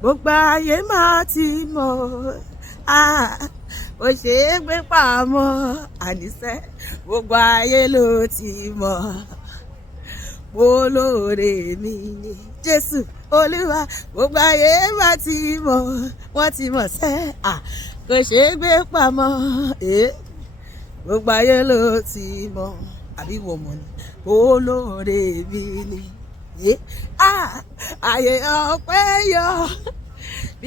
gbogbo ayé máa ti mọ̀ ó ṣe é gbé pamọ́ àníṣe gbogbo ayé ló ti mọ̀ olóore mi ni Jésù Olúwa gbogbo ayé máa ti mọ̀ wọ́n ti mọ̀ sẹ́ kò ṣe é gbé pamọ́ gbogbo ayé ló ti mọ̀ àbí wọ́n mọ̀ ni olóore mi ni ayé ọpẹ́ yọ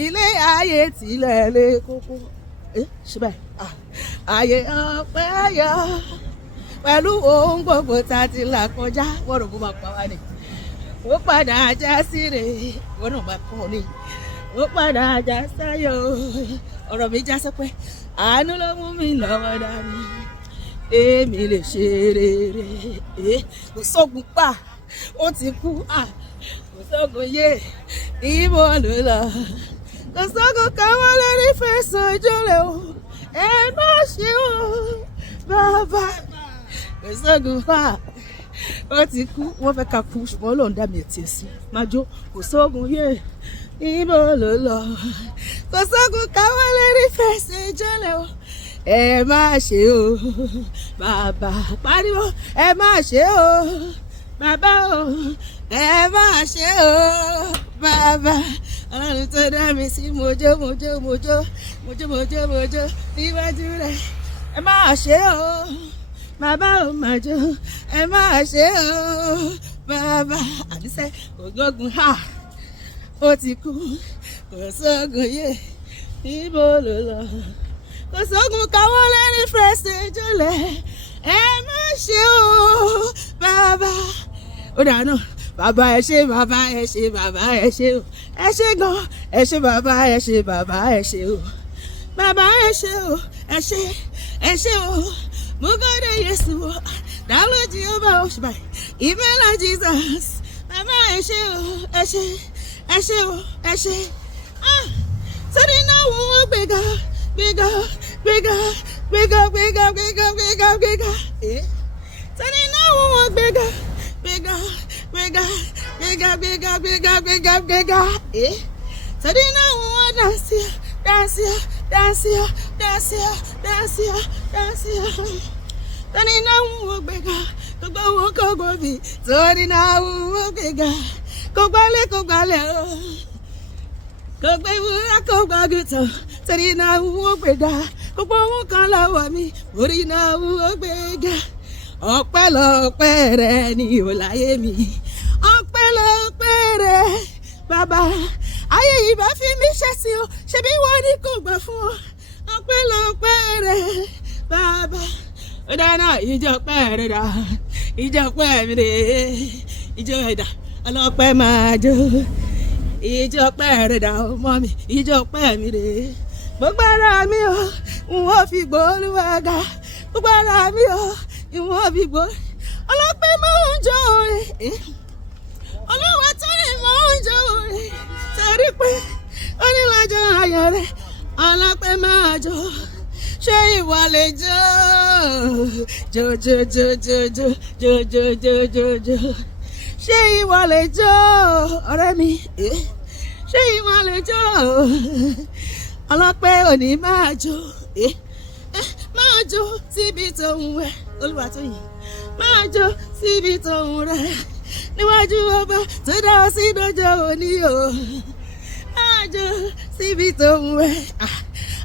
ilé ayé tilẹ̀ lé kókó ṣíbẹ̀ ayé ọpẹ́ yọ pẹ̀lú ohun gbogbo tá a ti là kọjá wọ́n rò kó máa pa wá ni ó padà já síre wọ́n náà máa kọ́ ni ó padà já sáyọ̀ ọ̀rọ̀ mi já sọ́pẹ́ àánú ló mú mi lọ́wọ́ dání èmi lè ṣe rere kò sógun pa ó ti kú kò sógun yé ìbò ló lọ kò sógun káwọn lórí fẹsọ̀ ìjọlẹ̀ o ẹ má ṣe o bàbá kò sógun pa ó ti kú wọ́n fẹ́ ká kú ṣùgbọ́n Ọlọ́run dá mi ẹ̀tì sí máa jó kò sógun yé ìbò ló lọ kò sógun káwọn lórí fẹsọ̀ ìjọlẹ̀ o ẹ má ṣe o bàbá pariwo ẹ má ṣe o bàbá o ẹ má ṣe o bàbá Ọlọ́run tó dá mi sí mojó níwájú rẹ ẹ má ṣe o bàbá o má jó ẹ má ṣe o bàbá àdìsẹ ògbógun ó ti kú kò sógun yé ibo ló lọ kò sógun káwọ́ lẹ́ni fẹsẹ̀ jọlẹ̀ ẹ má ṣe o bàbá ó dáná bàbá ẹ ṣé bàbá ẹ ṣé bàbá ẹ ṣé o ẹ ṣé gan ẹ ṣé bàbá ẹ ṣé bàbá ẹ ṣé o bàbá ẹ ṣé o ẹ ṣé o mo gbọ́dọ̀ Jésù o dáwọ́ Jehovah o ṣùgbọ́n ìmẹ́lá Jesus bàbá ẹ ṣé o ẹ ṣé o ẹ ṣé sórí náà wọ́n gbéga. Tani náà wọ́n gbéga. Tani náà wọ́n dánsíá. Tani náà wọ́n gbéga. Gbogbo wọn kò gbòbí. Tani náà wọ́n gbéga. Kò gbálẹ̀ kò gbé wúrà kò gbàgùtàn torí náà wọ́n gbéga gbogbo wọn kan lọ́wọ́ mi orí náà wọ́n gbéga ọpẹ́lọpẹ́ rẹ ni ò láyé mi ọpẹ́lọpẹ́ rẹ bàbá ayé yìí bá fi mí ṣẹ̀sín o ṣebí wọ́n ní kò gbà fún ọ ọpẹ́lọpẹ́ rẹ bàbá ó dáná ìjọpẹ́ rẹ dà ìjọpẹ́ mi rè ìjọ ẹ̀dá ọlọ́pẹ́ máa jó ìjọpẹ́ rẹ̀ dà ó mọ́ mi ìjọpẹ́ mi rè é gbogbo ara mi o ìwọ́n fi gbóòlùwà ga gbogbo ara mi o ìwọ́n fi gbó ọlọ́pẹ́ máa ń jó rẹ̀ olúwa tó lè máa ń jó rẹ̀ torí pé ó ní lọ́jọ́ ayọ̀ rẹ̀ ọlọ́pẹ́ máa jó ṣé ìwọ lè jó ṣé ìwọ lè jó ọ̀rẹ́ mi ṣé ìwọ lè jó ọlọ́pẹ́ òní máa jó máa jó síbi tóun wẹ̀ Olúwa tó yìn máa jó síbi tóun rẹ̀ níwájú ọba tó dá ọ sí dọjọ́ òní o máa jó síbi tóun wẹ̀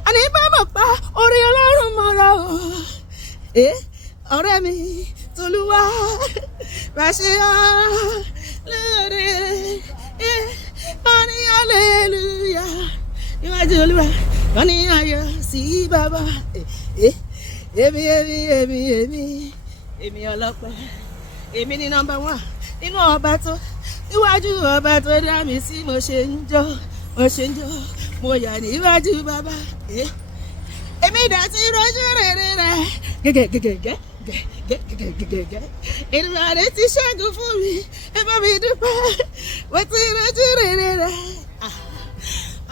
àní bá mọ̀ pa orí Ọlọ́run mọ́ra o ọ̀rẹ́ mi tolúwa bá ṣe lóore wọ́n ní hallelujah níwájú Olúwa wọ́n ní ayọ̀ sí bàbá èmi ọlọ́pẹ́ èmi ní nọ́mbà 1 nínú ọba tó níwájú ọba tó dá mi sí mo ṣe ń jó mo yà níwájú bàbá èmi dà ti rojú rere rẹ̀ gẹ́gẹ́ Èdùmàrè ti ṣẹ́gun fún mi ẹ bá mi dúpẹ́ mo ti rojú rere rẹ̀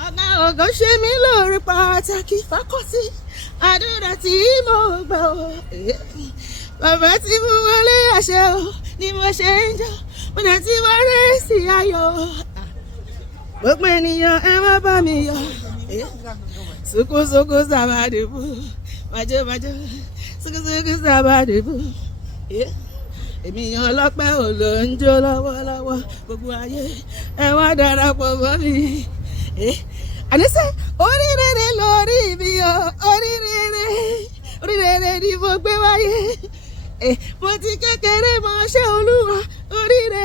ọ̀nà ògo ṣe mí lóore pàtàkì fákọ̀sí àdúrà tí mo gbà ó bàbá tí mo wọlé àṣẹ ó ni mo ṣe ń jọ mo dẹ̀ ti wọlé sí ayọ̀ gbogbo ènìyàn ẹ má bá mi yọ̀ sukusuku sábàdìbò májèmájè sukusuku sábàdìbò èmi yan ọlọ́pẹ́ ò ló ń jó lọ́wọ́lọ́wọ́ gbogbo ayé ẹ wá darapọ̀ mọ́ mi. àníṣe oríire lórí mi o oríire ni mo gbé wáyé mo ti kékeré mọ ṣé olúwa oríire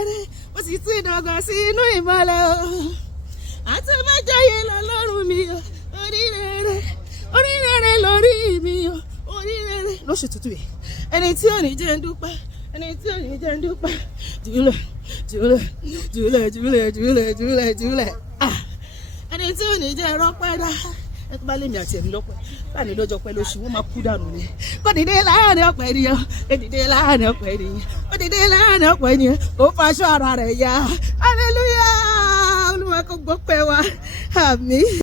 mo sì ti dàgbà sí inú ìmọ́lẹ̀ o àti májàyé lọ́lọ́run mi o oríire lórí mi o oríire lóṣù tuntun yìí ẹni tí ò ní jẹ́ ń dúpẹ́ ẹni tí ò ní jẹ́ ń dúpẹ́ jùlẹ̀ ẹni tí ò ní jẹ́ rọ́pẹ́ dá ẹ tó bá lé mi àti ẹ̀mí lọ́pẹ́ báyìí lọ́jọ́ pẹ́ lóṣù wọ́n máa kú dànù ni kó dìde láàrin ọ̀pọ̀ ènìyàn èdìde láàrin ọ̀pọ̀ ènìyàn ó dìde láàrin ọ̀pọ̀ ènìyàn ó faṣọ ara rẹ̀ ya hallelujah olúwa kó gbọ́ pẹ́ wa àmín.